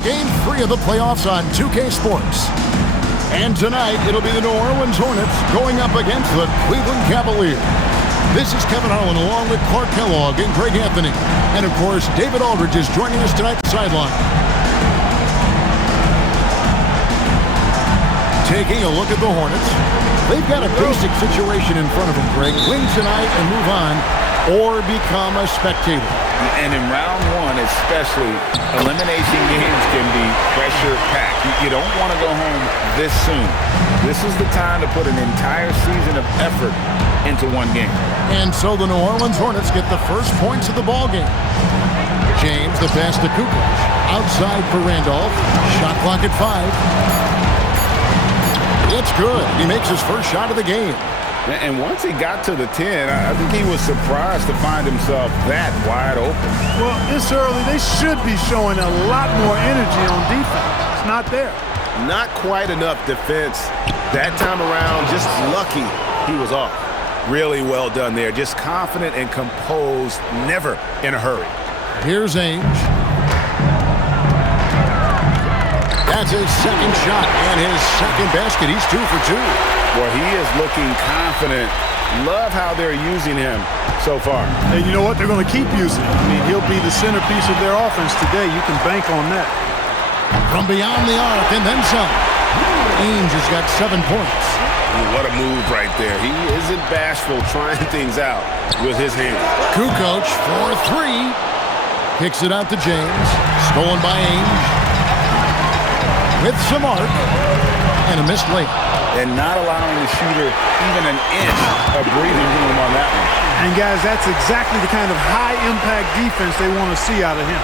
Game 3 of the playoffs on 2K Sports. And tonight, it'll be the New Orleans Hornets going up against the Cleveland Cavaliers. This is Kevin Harlan along with Clark Kellogg and Greg Anthony. And of course, David Aldridge is joining us tonight at the sideline. Taking a look at the Hornets. They've got a basic situation in front of them, Greg. Win tonight and move on, or become a spectator. And in round one especially, elimination games can be pressure-packed. You don't want to go home this soon. This is the time to put an entire season of effort into one game. And so the New Orleans Hornets get the first points of the ball game. James, the pass to Kukoc. Outside for Randolph. Shot clock at 5. It's good. He makes his first shot of the game. And once he got to the 10, I think he was surprised to find himself that wide open. Well, this early, they should be showing a lot more energy on defense. It's not there. Not quite enough defense that time around. Just lucky he was off. Really well done there. Just confident and composed, never in a hurry. Here's Ainge. That's his second shot and his second basket. He's 2 for 2. Well, he is looking confident. Love how they're using him so far. And you know what? They're going to keep using him. I mean, he'll be the centerpiece of their offense today. You can bank on that. From beyond the arc and then some. Ainge has got 7 points. What a move right there. He isn't bashful trying things out with his hands. Kukoc for 3. Kicks it out to James. Stolen by Ainge. With some arc. And a missed layup. And not allowing the shooter even an inch of breathing room on that one. And, guys, that's exactly the kind of high-impact defense they want to see out of him.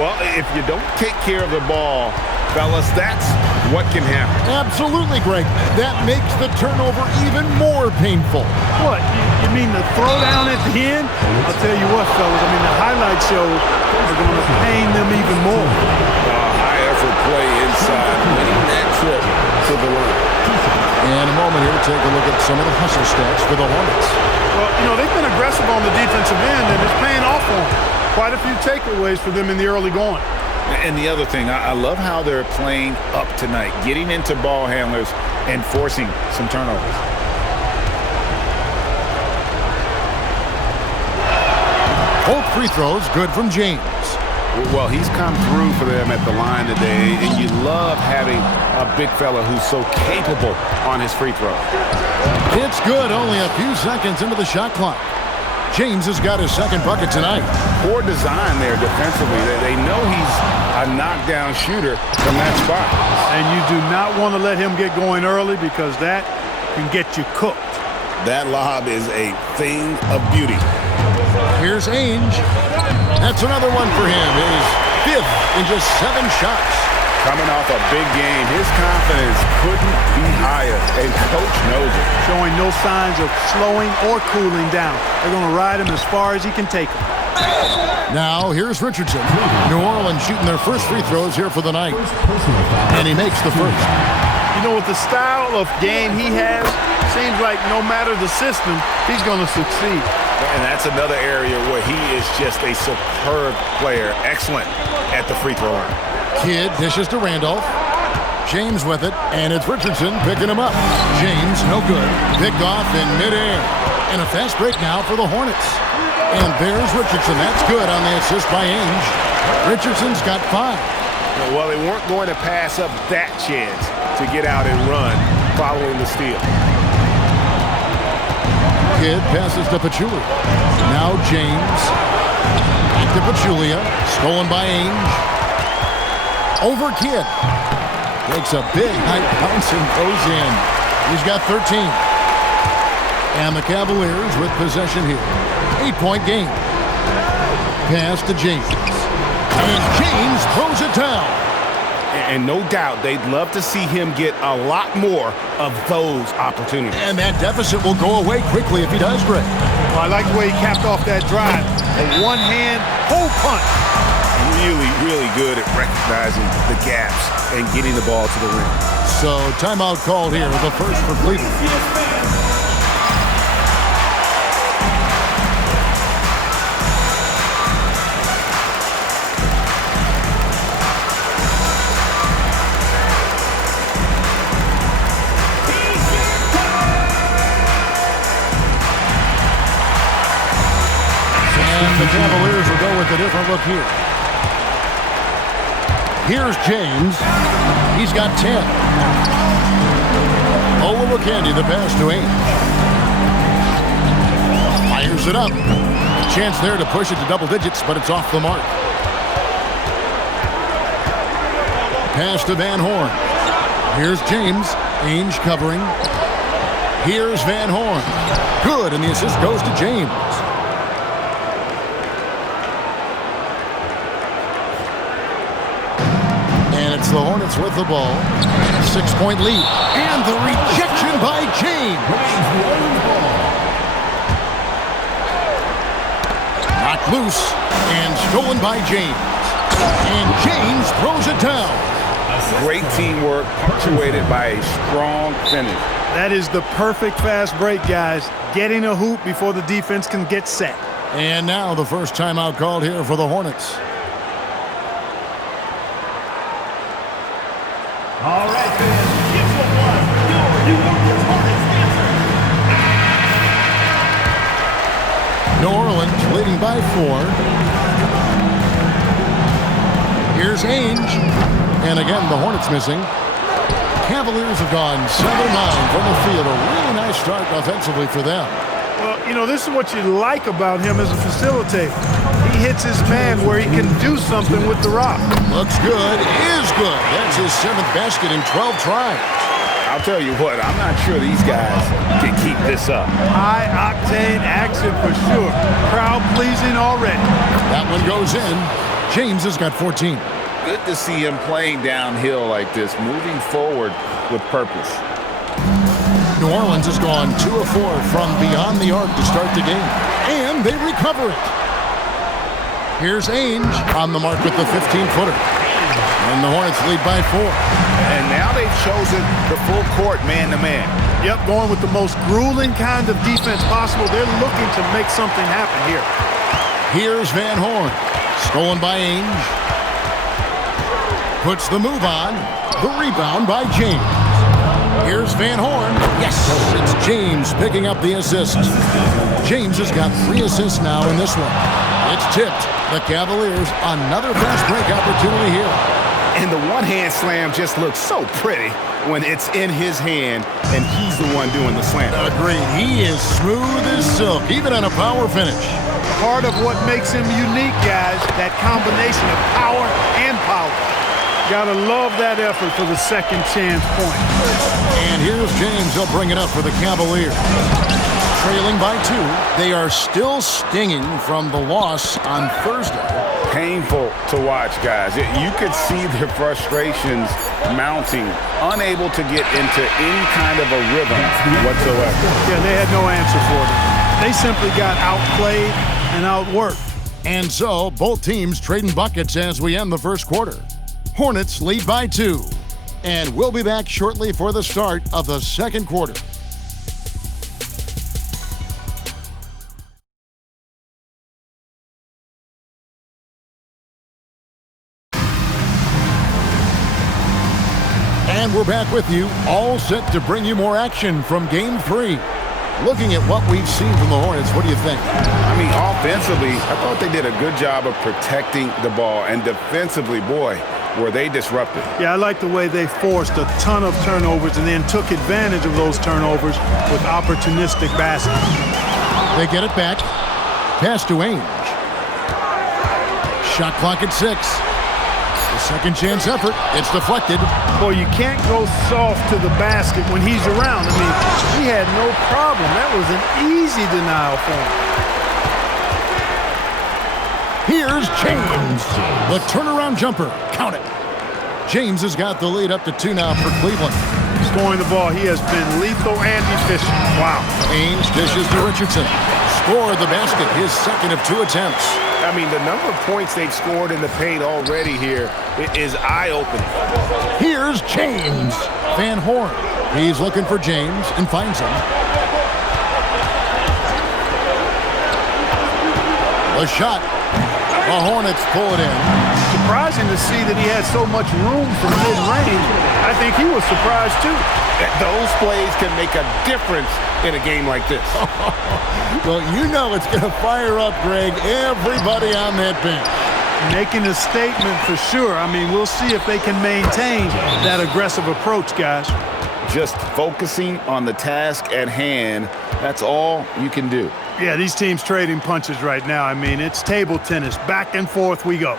Well, if you don't take care of the ball, fellas, that's what can happen. Absolutely, Greg. That makes the turnover even more painful. What? You mean the throwdown at the end? I'll tell you what, fellas. I mean, the highlight shows are going to pain them even more. High-effort play inside, winning that trip to the line. And a moment here to take a look at some of the hustle stats for the Hornets. Well, you know, they've been aggressive on the defensive end, and it's paying off on them. Quite a few takeaways for them in the early going. And the other thing, I love how they're playing up tonight, getting into ball handlers and forcing some turnovers. Both free throws good from James. Well, he's come through for them at the line today, and you love having a big fella who's so capable on his free throw. It's good, only a few seconds into the shot clock. James has got his second bucket tonight. Poor design there defensively. They know he's a knockdown shooter from that spot. And you do not want to let him get going early because that can get you cooked. That lob is a thing of beauty. Here's Ainge. That's another one for him. His 5th in just 7 shots. Coming off a big game, his confidence couldn't be higher, and Coach knows it. Showing no signs of slowing or cooling down. They're going to ride him as far as he can take him. Now, here's Richardson. New Orleans shooting their first free throws here for the night. And he makes the first. You know, with the style of game he has, seems like no matter the system, he's going to succeed. And that's another area where he is just a superb player. Excellent at the free throw line. Kidd dishes to Randolph. James with it, and it's Richardson picking him up. James, no good. Picked off in midair. And a fast break now for the Hornets. And there's Richardson. That's good on the assist by Ainge. Richardson's got 5. Well, they weren't going to pass up that chance to get out and run following the steal. Kidd passes to Pachulia. Now James. Back to Pachulia. Stolen by Ainge. Over Kidd. Takes a big high bounce and goes in. He's got 13. And the Cavaliers with possession here. 8-point game. Pass to James. And James throws it down. And no doubt they'd love to see him get a lot more of those opportunities. And that deficit will go away quickly if he does, Greg. Well, I like the way he capped off that drive. A one-hand hole punch. Really, really good at recognizing the gaps and getting the ball to the rim. So timeout called here, the first for Cleveland. Cavaliers will go with a different look here. Here's James. He's got 10. Olowokandi, the pass to Ainge. Fires it up. Chance there to push it to double digits, but it's off the mark. Pass to Van Horn. Here's James. Ainge covering. Here's Van Horn. Good, and the assist goes to James. And it's the Hornets with the ball. 6-point lead. And the rejection by James. Knocked loose and stolen by James. And James throws it down. Great teamwork, punctuated by a strong finish. That is the perfect fast break, guys. Getting a hoop before the defense can get set. And now the first timeout called here for the Hornets. All right, fans, here's what was your New Orleans Hornets answer. New Orleans leading by 4. Here's Ainge. And again, the Hornets missing. Cavaliers have gone 7-9 from the field. A really nice start offensively for them. Well, you know, this is what you like about him as a facilitator. He hits his man where he can do something with the rock. Looks good, is good. That's his 7th basket in 12 tries. I'll tell you what, I'm not sure these guys can keep this up. High-octane action for sure. Crowd-pleasing already. That one goes in. James has got 14. Good to see him playing downhill like this, moving forward with purpose. New Orleans has gone 2 of 4 from beyond the arc to start the game. And they recover it. Here's Ainge on the mark with the 15-footer. And the Hornets lead by 4. And now they've chosen the full court man-to-man. Yep, going with the most grueling kind of defense possible. They're looking to make something happen here. Here's Van Horn. Stolen by Ainge. Puts the move on. The rebound by James. Here's Van Horn. Yes, it's James picking up the assist. James has got 3 assists now in this one. It's tipped. The Cavaliers, another fast break opportunity here. And the one-hand slam just looks so pretty when it's in his hand and he's the one doing the slam. Agreed. He is smooth as silk, even on a power finish. Part of what makes him unique, guys, that combination of power and power. Gotta love that effort for the second chance point. And here's James. He'll bring it up for the Cavaliers. Trailing by 2. They are still stinging from the loss on Thursday. Painful to watch, guys. You could see their frustrations mounting, unable to get into any kind of a rhythm whatsoever. Yeah, they had no answer for them. They simply got outplayed and outworked. And so, both teams trading buckets as we end the first quarter. Hornets lead by 2. And we'll be back shortly for the start of the second quarter. And we're back with you, all set to bring you more action from Game 3. Looking at what we've seen from the Hornets, what do you think? I mean, offensively, I thought they did a good job of protecting the ball. And defensively, boy, were they disruptive. Yeah, I like the way they forced a ton of turnovers and then took advantage of those turnovers with opportunistic baskets. They get it back. Pass to Ainge. Shot clock at 6. The second chance effort. It's deflected. Boy, you can't go soft to the basket when he's around. I mean, he had no problem. That was an easy denial for him. Here's James. The turnaround jumper. Count it. James has got the lead up to 2 now for Cleveland. Scoring the ball, he has been lethal and efficient. Wow. Ainge dishes to Richardson. Scored the basket, his second of 2 attempts. I mean, the number of points they've scored in the paint already here is eye-opening. Here's James. Van Horn. He's looking for James and finds him. The shot. The Hornets pull it in. surprising to see that he had so much room from mid-range. I think he was surprised too. Those plays can make a difference in a game like this. Well, you know it's going to fire up, Greg, everybody on that bench. Making a statement for sure. I mean, we'll see if they can maintain that aggressive approach, guys. Just focusing on the task at hand, that's all you can do. Yeah, these teams trading punches right now. I mean, it's table tennis. Back and forth we go.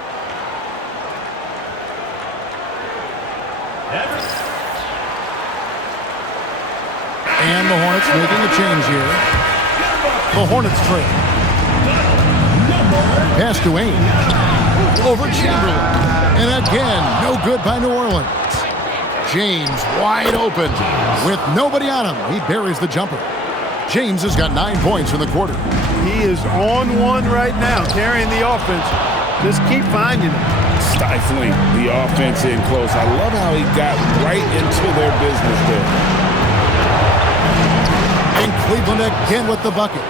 And the Hornets making a change here. The Hornets trade. Pass to Ainge. Over Chamberlain. And again, no good by New Orleans. James wide open with nobody on him. He buries the jumper. James has got 9 points in the quarter. He is on one right now, carrying the offense. Just keep finding him. Stifling the offense in close. I love how he got right into their business there. And Cleveland again with the bucket.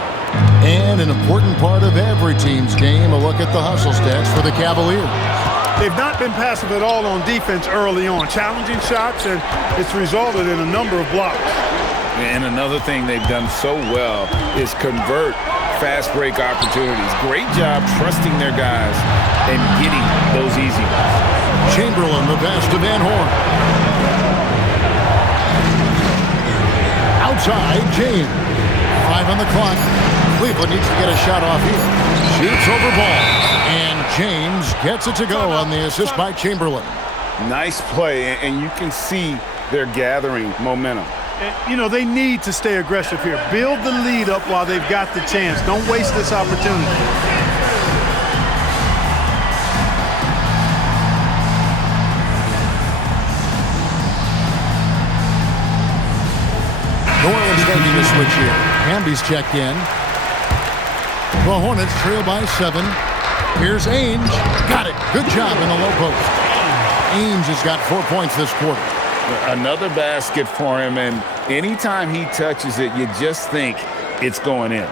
And an important part of every team's game, a look at the hustle stats for the Cavaliers. They've not been passive at all on defense early on. Challenging shots, and it's resulted in a number of blocks. And another thing they've done so well is convert fast break opportunities. Great job trusting their guys and getting those easy ones. Chamberlain, the pass to Van Horn. Outside, James. 5 on the clock. Cleveland needs to get a shot off here. Shoots over ball. And James gets it to go on the assist by Chamberlain. Nice play, and you can see they're gathering momentum. You know, they need to stay aggressive here. Build the lead up while they've got the chance. Don't waste this opportunity. New Orleans making a switch here. Hamby's checked in. The Hornets trail by 7. Here's Ainge. Got it. Good job in the low post. Ainge has got 4 points this quarter. Another basket for him, and anytime he touches it, you just think it's going in.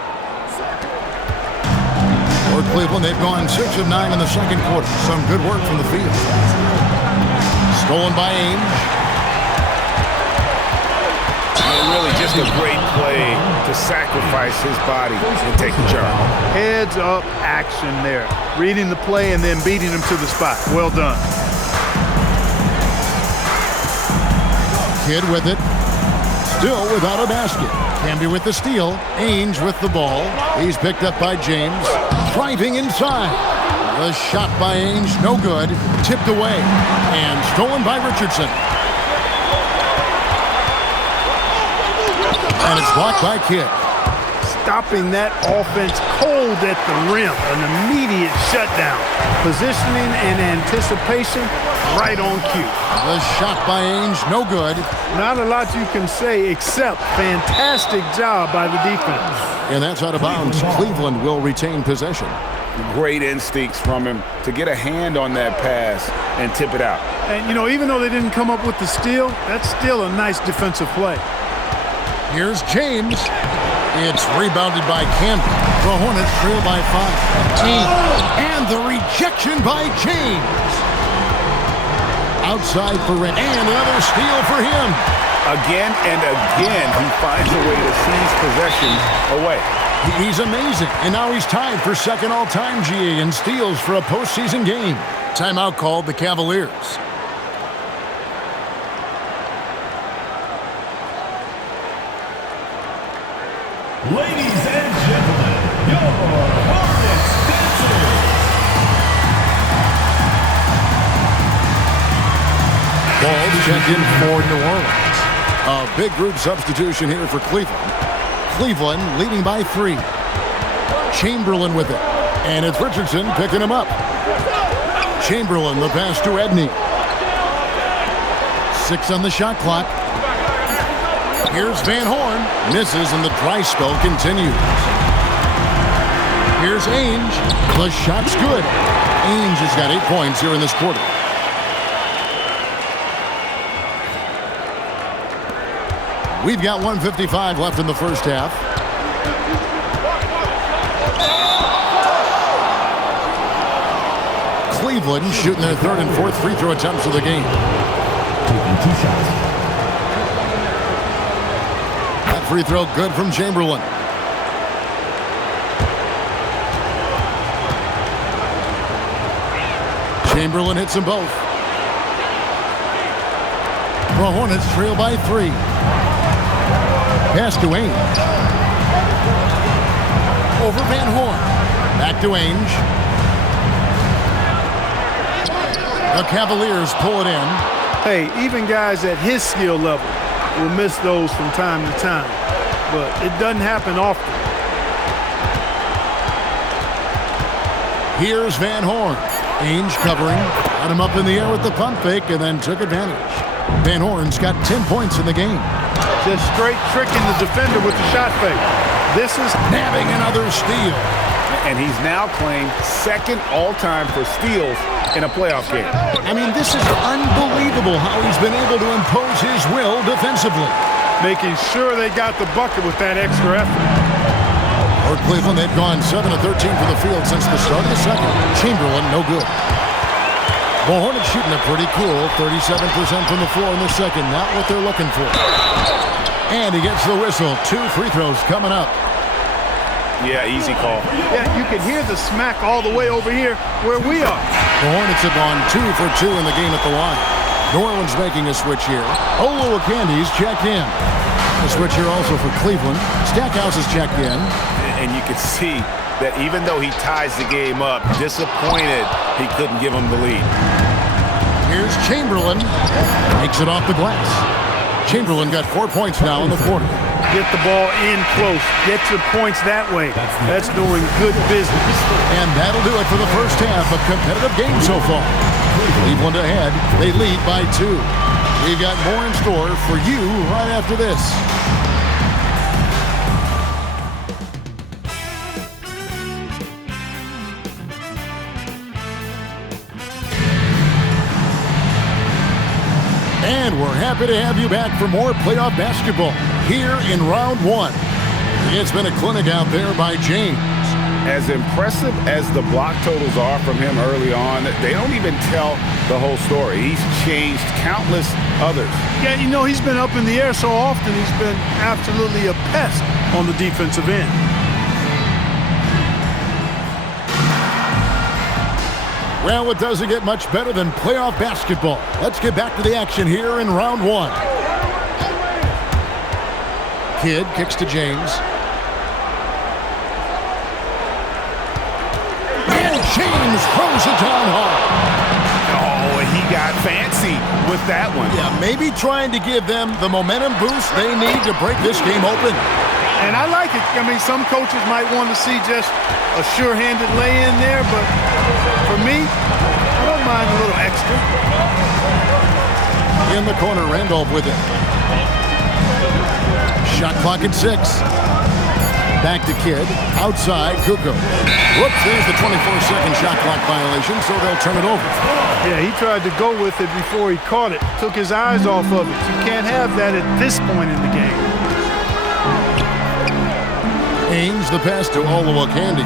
For Cleveland, they've gone 6 of 9 in the second quarter. Some good work from the field. Stolen by Ainge. And really just a great play to sacrifice his body and take the charge. Heads up action there. Reading the play and then beating him to the spot. Well done. Kidd with it. Still without a basket. Camby with the steal. Ainge with the ball. He's picked up by James. Driving inside. The shot by Ainge, no good. Tipped away. And stolen by Richardson. And it's blocked by Kidd. Stopping that offense cold at the rim. An immediate shutdown. Positioning and anticipation right on cue. The shot by Ainge, no good. Not a lot you can say except fantastic job by the defense. And that's out of bounds. Cleveland will retain possession. Great instincts from him to get a hand on that pass and tip it out. And, you know, even though they didn't come up with the steal, that's still a nice defensive play. Here's James. It's rebounded by Camby. The Hornets trail by 5. And the rejection by James. Outside for Red. And another steal for him. Again and again, he finds a way to seize possession away. He's amazing. And now he's tied for second all-time GA in steals for a postseason game. Timeout called the Cavaliers. Ladies and gentlemen, your Hornets dancers. Ball checked in for New Orleans. A big group substitution here for Cleveland. Cleveland leading by 3. Chamberlain with it. And it's Richardson picking him up. Chamberlain, the pass to Edney. 6 on the shot clock. Here's Van Horn. Misses and the dry spell continues. Here's Ainge. The shot's good. Ainge has got 8 points here in this quarter. We've got 1:55 left in the first half. Cleveland shooting their third and fourth free throw attempts of the game. Taking 2 shots. That free throw good from Chamberlain. Chamberlain hits them both. The Hornets trail by 3. Pass to Ainge. Over Van Horn. Back to Ainge. The Cavaliers pull it in. Hey, even guys at his skill level will miss those from time to time, but it doesn't happen often. Here's Van Horn. Ainge covering. Got him up in the air with the pump fake and then took advantage. Van Horn's got 10 points in the game. Just straight tricking the defender with the shot fake. This is Nabbing another steal. And he's now claimed second all-time for steals in a playoff game. I mean, this is unbelievable how he's been able to impose his will defensively. making sure they got the bucket with that extra effort. For Cleveland, they've gone 7 of 13 from the field since the start of the second. Chamberlain, no good. The Hornets shooting a pretty cool 37% from the floor in the second. Not what they're looking for. And he gets the whistle. 2 free throws coming up. Yeah, easy call. Yeah, you can hear the smack all the way over here where we are. The Hornets have gone 2 for 2 in the game at the line. New Orleans making a switch here. Olowokandi checked in. A switch here also for Cleveland. Stackhouse is checked in. And you can see that even though he ties the game up, disappointed he couldn't give him the lead. Here's Chamberlain. Takes it off the glass. Chamberlain got 4 points now in the quarter. Get the ball in close. Get your points that way. That's doing good business. And that'll do it for the first half. A competitive game so far. Cleveland ahead. They lead by 2. We've got more in store for you right after this. And we're happy to have you back for more playoff basketball here in round 1. It's been a clinic out there by James. As impressive as the block totals are from him early on, they don't even tell the whole story. He's changed countless others. Yeah, you know, he's been up in the air so often, he's been absolutely a pest on the defensive end. Well, it doesn't get much better than playoff basketball. Let's get back to the action here in round 1. Kidd kicks to James. And James throws it down hard. Oh, he got fancy with that one. Yeah, maybe trying to give them the momentum boost they need to break this game open. And I like it. I mean, some coaches might want to see just a sure-handed lay-in there, but for me, I don't mind a little extra. In the corner, Randolph with it. Shot clock at 6. Back to Kidd. Outside, Kukoc. Whoops, there's the 24-second shot clock violation, so they'll turn it over. Yeah, he tried to go with it before he caught it. Took his eyes off of it. You can't have that at this point in the game. Ainge the pass to Olowokandi.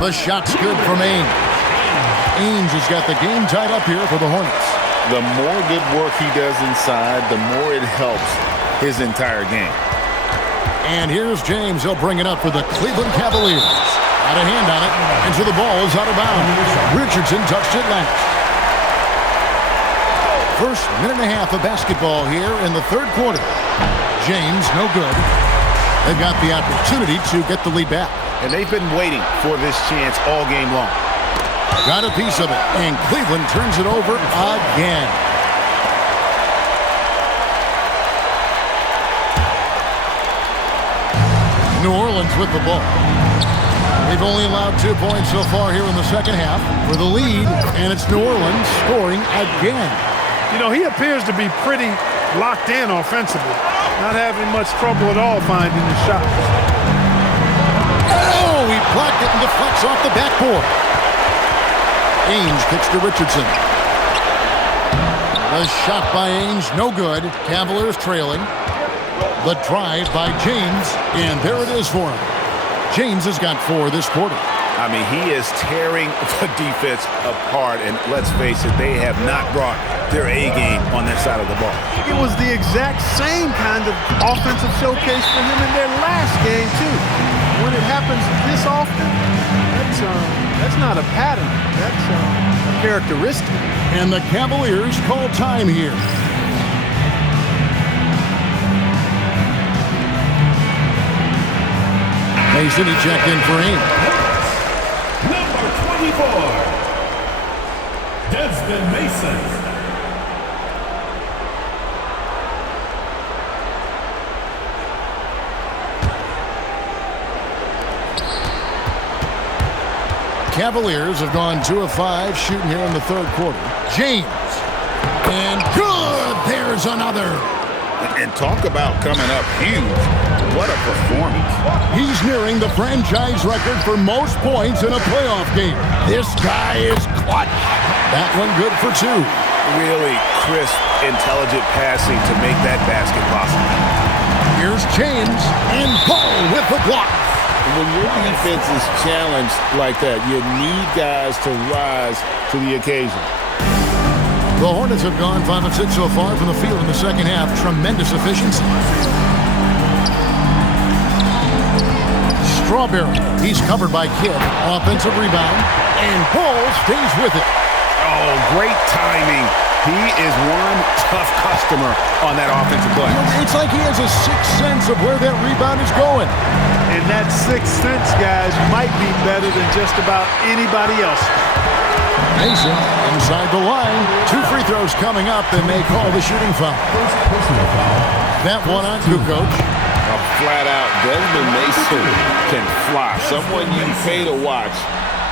The shot's good from Ainge. Ainge has got the game tied up here for the Hornets. The more good work he does inside, the more it helps his entire game. And here's James. He'll bring it up for the Cleveland Cavaliers. Got a hand on it, and so the ball is out of bounds. Richardson touched it last. First minute and a half of basketball here in the third quarter. James, no good. They've got the opportunity to get the lead back. And they've been waiting for this chance all game long. Got a piece of it, and Cleveland turns it over again. New Orleans with the ball. They've only allowed 2 points so far here in the second half for the lead, and it's New Orleans scoring again. You know, he appears to be pretty locked in offensively. Not having much trouble at all finding his shots. Oh, he blocked it and deflects off the backboard. Ainge kicks to Richardson. The shot by Ainge, no good. Cavaliers trailing. The drive by James, and there it is for him. James has got 4 this quarter. I mean, he is tearing the defense apart, and let's face it, they have not brought their A game on that side of the ball. It was the exact same kind of offensive showcase for him in their last game, too. When it happens this often, that's not a pattern. That's a characteristic. And the Cavaliers call time here. Mason, he checked in for Ames. Number 24, Desmond Mason. Cavaliers have gone 2 of 5 shooting here in the third quarter. James. And good. There's another. And talk about coming up huge. What a performance. He's nearing the franchise record for most points in a playoff game. This guy is clutch. That one good for 2. Really crisp, intelligent passing to make that basket possible. Here's James and Paul with the block. When your defense is challenged like that, you need guys to rise to the occasion. The Hornets have gone 5 of 6 so far from the field in the second half. Tremendous efficiency. Strawberry. He's covered by Kidd. Offensive rebound. And Paul stays with it. Oh, great timing. He is one tough customer on that offensive play. It's like he has a sixth sense of where that rebound is going. And that sixth sense, guys, might be better than just about anybody else. Mason inside the line. 2 free throws coming up, and they call the shooting foul. First personal foul. That one on Kukoc. A flat-out Desmond Mason can fly. Someone you pay to watch.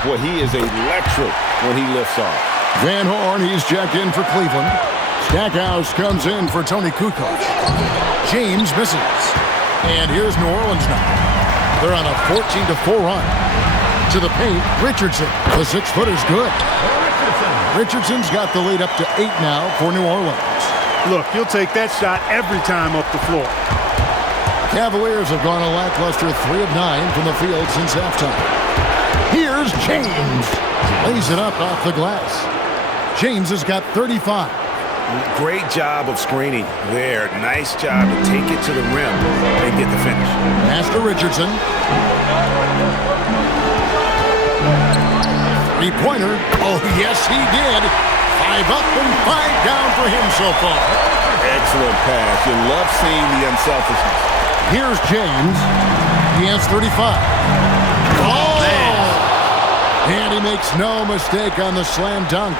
Boy, he is electric when he lifts off. Van Horn, he's checked in for Cleveland. Stackhouse comes in for Tony Kukoc. James misses. And here's New Orleans now. They're on a 14-4 run. To the paint, Richardson. The 6-footer's good. Richardson's got the lead up to 8 now for New Orleans. Look, you'll take that shot every time up the floor. Cavaliers have gone a lackluster 3 of 9 from the field since halftime. Here's James. Lays it up off the glass. James has got 35. Great job of screening there. Nice job to take it to the rim and get the finish. Pass to Richardson. 3-pointer. Oh, yes, he did. 5 up and 5 down for him so far. Excellent pass. You love seeing the unselfishness. Here's James. He has 35. Oh! And he makes no mistake on the slam dunk.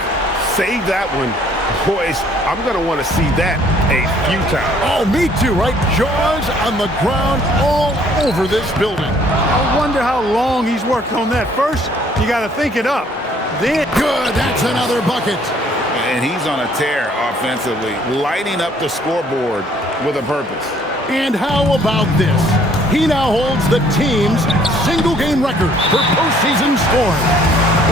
Save that one. Boys, I'm going to want to see that a few times. Oh, me too, right? Jaws on the ground all over this building. I wonder how long he's worked on that. First, you got to think it up. Then, good, that's another bucket. And he's on a tear offensively, lighting up the scoreboard with a purpose. And how about this? He now holds the team's single-game record for postseason scoring.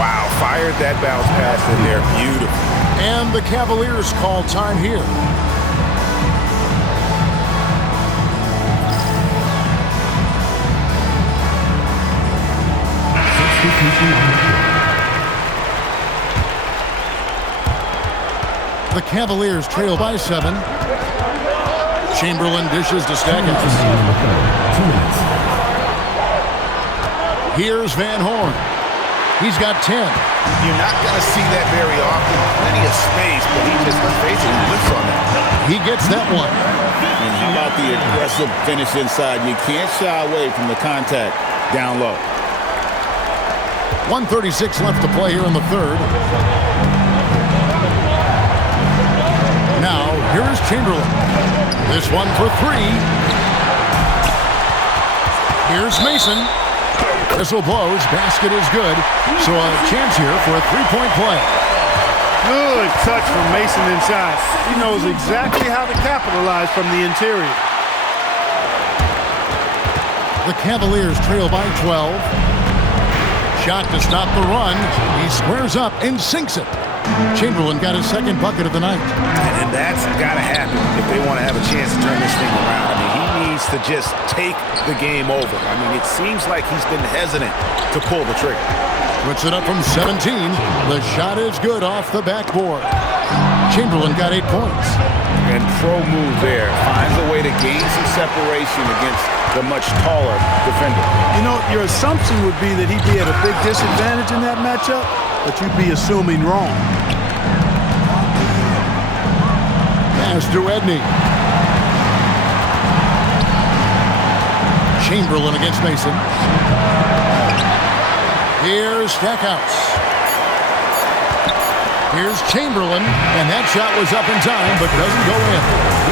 Wow, fired that bounce pass in there. Beautiful. And the Cavaliers call time here. The Cavaliers trail by 7. Chamberlain dishes to Stackhouse. 2 minutes. Here's Van Horn. He's got 10. You're not going to see that very often. Plenty of space, but he just basically whips on that. He gets that one. And how about the aggressive finish inside? You can't shy away from the contact down low. 1:36 left to play here in the third. Now, here is Chamberlain. This one for 3. Here's Mason. Whistle blows. Basket is good. So a chance here for a 3-point play. good touch from Mason inside. He knows exactly how to capitalize from the interior. The Cavaliers trail by 12. Shot to stop the run. He squares up and sinks it. Chamberlain got his second bucket of the night. And that's got to happen if they want to have a chance to turn this thing around. I mean, he needs to just take the game over. I mean, it seems like he's been hesitant to pull the trigger. Puts it up from 17. The shot is good off the backboard. Chamberlain got 8 points. And pro move there. Finds a way to gain some separation against the much taller defender. You know, your assumption would be that he'd be at a big disadvantage in that matchup, but you'd be assuming wrong. Pass to Edney. Chamberlain against Mason. Here's Stackhouse. Here's Chamberlain, and that shot was up in time, but doesn't go in.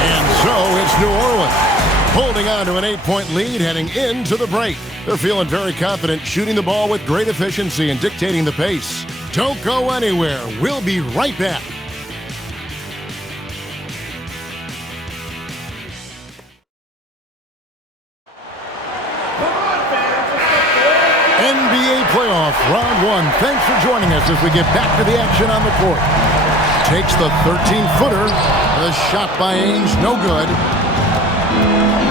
And so it's New Orleans holding on to an 8-point lead heading into the break. They're feeling very confident, shooting the ball with great efficiency and dictating the pace. Don't go anywhere. We'll be right back. NBA playoff round 1. Thanks for joining us as we get back to the action on the court. Takes the 13-footer. The shot by Ainge, no good.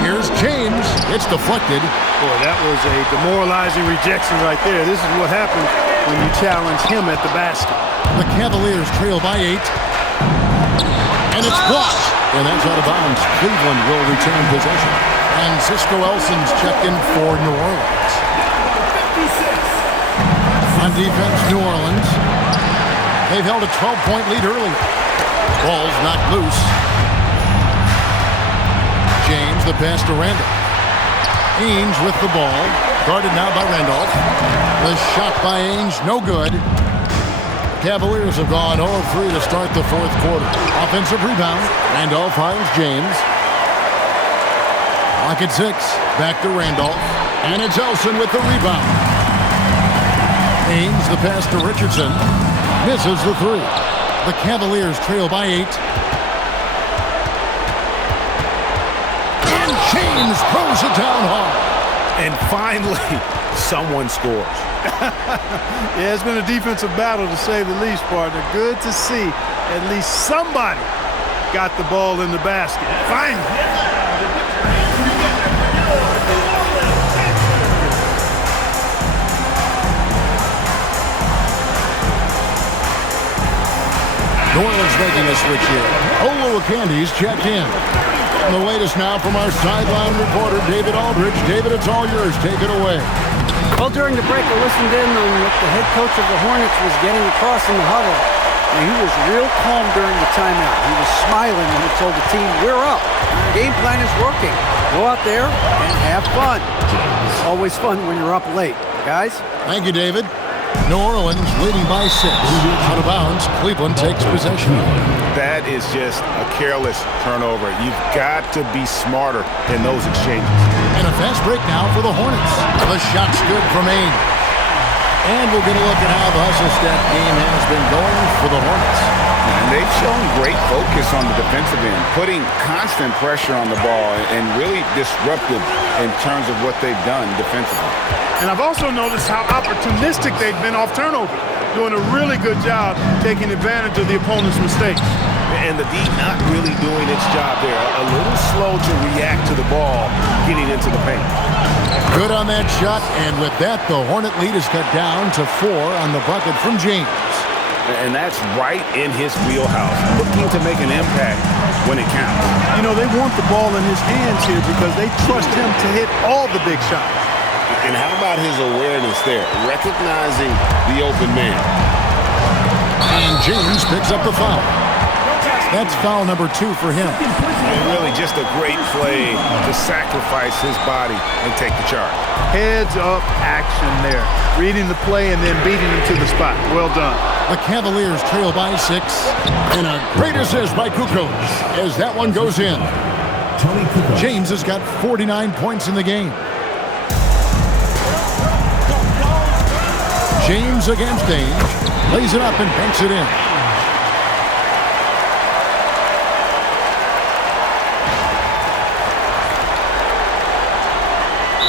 Here's James. It's deflected. Boy, that was a demoralizing rejection right there. This is what happens when you challenge him at the basket. The Cavaliers trail by 8. And it's blocked. And that's out of bounds. Cleveland will retain possession. And Cisco Elson's checked in for New Orleans. On defense, New Orleans. They've held a 12-point lead earlier. Ball's knocked loose. James, the pass to Randolph. Ainge with the ball. Guarded now by Randolph. The shot by Ainge, no good. Cavaliers have gone 0-3 to start the fourth quarter. Offensive rebound. Randolph finds James. Clock at 6. Back to Randolph. And it's Elson with the rebound. Ainge, the pass to Richardson. Misses the 3. The Cavaliers trail by 8. And James throws it down hard. And finally, someone scores. Yeah, it's been a defensive battle to say the least, partner. Good to see at least somebody got the ball in the basket. Finally. New Orleans making a switch here. Olowokandi checked in. And the latest now from our sideline reporter, David Aldridge. David, it's all yours. Take it away. Well, during the break, I listened in on what the head coach of the Hornets was getting across in the huddle. And he was real calm during the timeout. He was smiling when he told the team, we're up. The game plan is working. Go out there and have fun. It's always fun when you're up late, guys. Thank you, David. New Orleans leading by 6. Out of bounds, Cleveland takes possession. That is just a careless turnover. You've got to be smarter in those exchanges. And a fast break now for the Hornets. The shot's good from Ainge. And we'll get a look at how the hustle step game has been going for the Hornets. And they've shown great focus on the defensive end, putting constant pressure on the ball and really disruptive in terms of what they've done defensively. And I've also noticed how opportunistic they've been off turnover, doing a really good job taking advantage of the opponent's mistakes. And the D not really doing its job there. A little slow to react to the ball getting into the paint. Good on that shot, and with that, the Hornet lead is cut down to 4 on the bucket from James. And that's right in his wheelhouse, looking to make an impact when it counts. You know, they want the ball in his hands here because they trust him to hit all the big shots. And how about his awareness there, recognizing the open man? And James picks up the foul. That's foul number 2 for him. And really just a great play to sacrifice his body and take the charge. Heads up action there. Reading the play and then beating him to the spot. Well done. The Cavaliers trail by 6. And a great assist by Kukoc as that one goes in. Tony Kukoc. James has got 49 points in the game. James against Ainge. Lays it up and banks it in.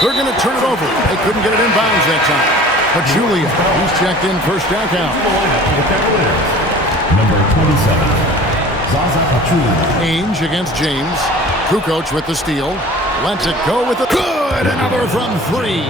They're going to turn it over. They couldn't get it in bounds that time. But Julia, he's checked in for Stackhouse. Number 27, Zaza Pachulia. Ainge against James. Kukoc with the steal. Lets it go with a good. Another from 3.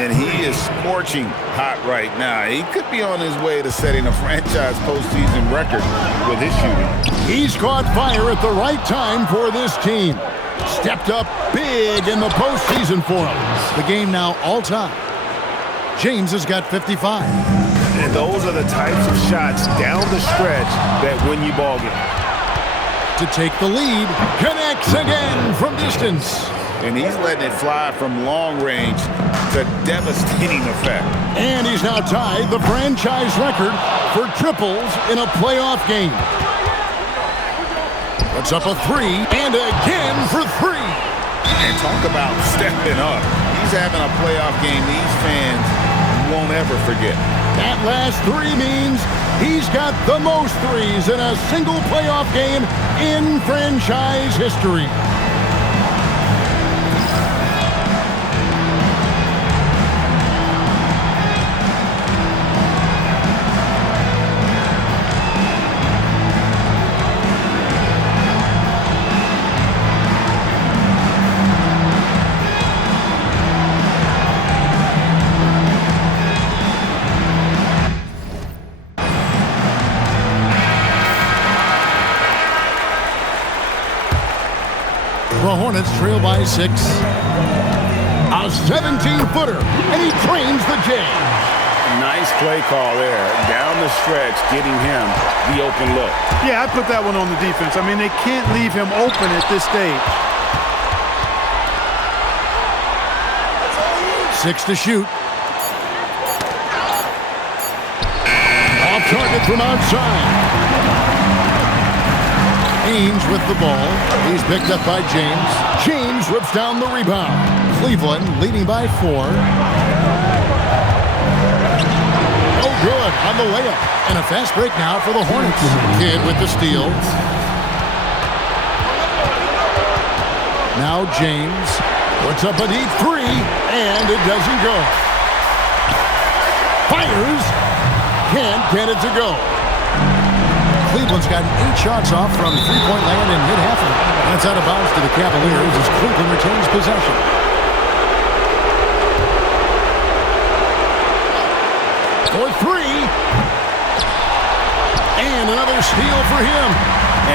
And he is scorching hot right now. He could be on his way to setting a franchise postseason record with his shooting. He's caught fire at the right time for this team. Stepped up big in the postseason for him. The game now all-time. James has got 55. And those are the types of shots down the stretch that win you ball games. To take the lead, connects again from distance. And he's letting it fly from long range to devastating effect. And he's now tied the franchise record for triples in a playoff game. Puts up a 3, and again for 3. And talk about stepping up. He's having a playoff game these fans won't ever forget. That last 3 means he's got the most threes in a single playoff game in franchise history. The Hornets trail by 6. A 17-footer, and he trains the Jays. Nice play call there. Down the stretch, getting him the open look. Yeah, I put that one on the defense. I mean, they can't leave him open at this stage. 6 to shoot. Off target from outside. Ainge with the ball. He's picked up by James. James rips down the rebound. Cleveland leading by 4. Oh, good on the layup. And a fast break now for the Hornets. Kidd with the steal. Now James puts up a deep 3, and it doesn't go. Fires. Can't get it to go. Cleveland's gotten 8 shots off from three-point land and hit half of it. That's out of bounds to the Cavaliers as Cleveland retains possession. For 3. And another steal for him.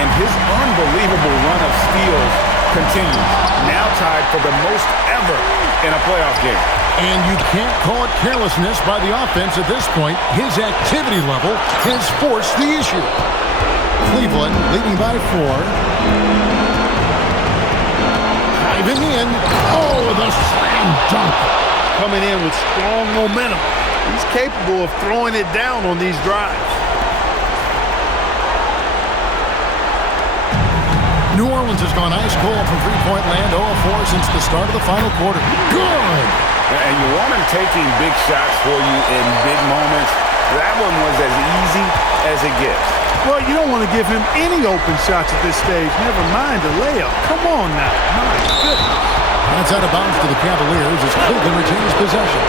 And his unbelievable run of steals continues. Now tied for the most ever in a playoff game. And you can't call it carelessness by the offense at this point. His activity level has forced the issue. Cleveland leading by 4. Driving in. Oh, the slam dunk. Coming in with strong momentum. He's capable of throwing it down on these drives. New Orleans has gone ice cold from three-point land, 0-4 since the start of the final quarter. Good! And you want him taking big shots for you in big moments. That one was as easy as it gets. Well, you don't want to give him any open shots at this stage. Never mind a layup. Come on now. My goodness. That's out of bounds to the Cavaliers as Cleveland retains possession.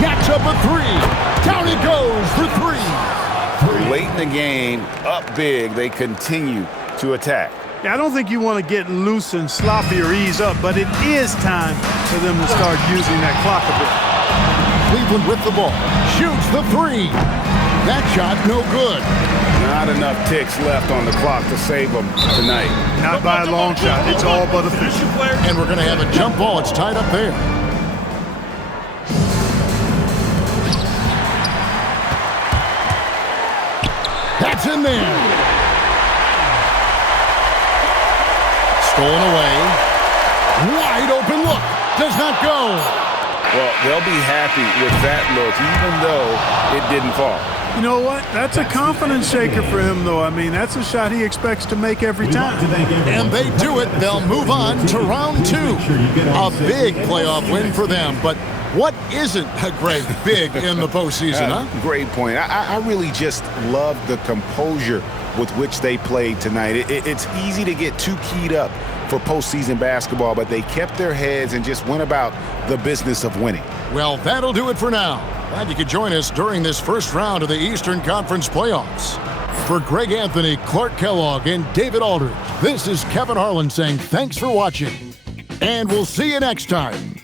Jacks up a 3. Down it goes for 3. Late in the game, up big, they continue to attack. Yeah, I don't think you want to get loose and sloppy or ease up, but it is time for them to start using that clock a bit. Cleveland with the ball. Shoots the 3. That shot no good. Not enough ticks left on the clock to save them tonight. Not by a long shot. It's all but official. And we're going to have a jump ball. It's tied up there. That's in there. Stolen away. Wide open look. Does not go. Well, they'll be happy with that look, even though it didn't fall. You know what? That's a confidence shaker for him, though. I mean, that's a shot he expects to make every time. And they do it. They'll move on to round 2. A big playoff win for them. But what isn't a great big in the postseason, huh? Great point. I really just love the composure with which they played tonight. It's easy to get too keyed up for postseason basketball, but they kept their heads and just went about the business of winning. Well, that'll do it for now. Glad you could join us during this first round of the Eastern Conference playoffs. For Greg Anthony, Clark Kellogg, and David Aldridge, this is Kevin Harlan saying thanks for watching. And we'll see you next time.